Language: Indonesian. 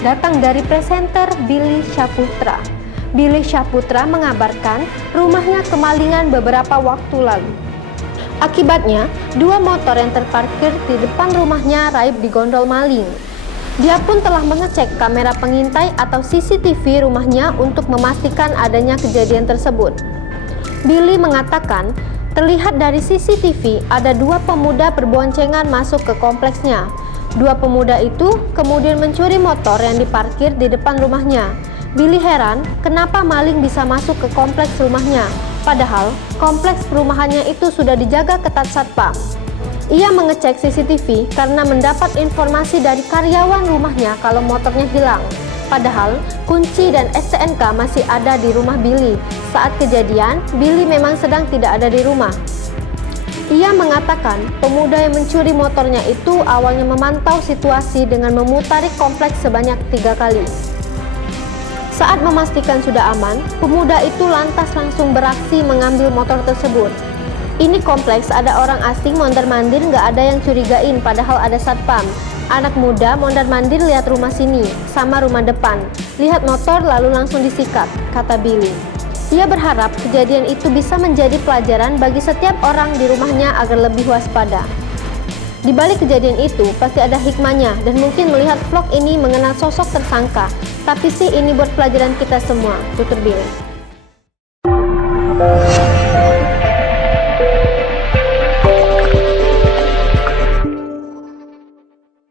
datang dari presenter Billy Syahputra. Billy Syahputra mengabarkan rumahnya kemalingan beberapa waktu lalu. Akibatnya, 2 motor yang terparkir di depan rumahnya raib digondol maling. Dia pun telah mengecek kamera pengintai atau CCTV rumahnya untuk memastikan adanya kejadian tersebut. Billy mengatakan, terlihat dari CCTV ada 2 pemuda berboncengan masuk ke kompleksnya. 2 pemuda itu kemudian mencuri motor yang diparkir di depan rumahnya. Billy heran kenapa maling bisa masuk ke kompleks rumahnya, padahal kompleks perumahannya itu sudah dijaga ketat satpam. Ia mengecek CCTV karena mendapat informasi dari karyawan rumahnya kalau motornya hilang. Padahal kunci dan STNK masih ada di rumah Billy. Saat kejadian, Billy memang sedang tidak ada di rumah. Ia mengatakan pemuda yang mencuri motornya itu awalnya memantau situasi dengan memutari kompleks sebanyak 3 kali. Saat memastikan sudah aman, pemuda itu lantas langsung beraksi mengambil motor tersebut. Ini kompleks ada orang asing mondar-mandir, nggak ada yang curigain padahal ada satpam. Anak muda mondar-mandir lihat rumah sini, sama rumah depan. Lihat motor lalu langsung disikat, kata Billy. Ia berharap kejadian itu bisa menjadi pelajaran bagi setiap orang di rumahnya agar lebih waspada. Di balik kejadian itu pasti ada hikmahnya dan mungkin melihat vlog ini mengenal sosok tersangka. Tapi sih ini buat pelajaran kita semua, tutur Billy.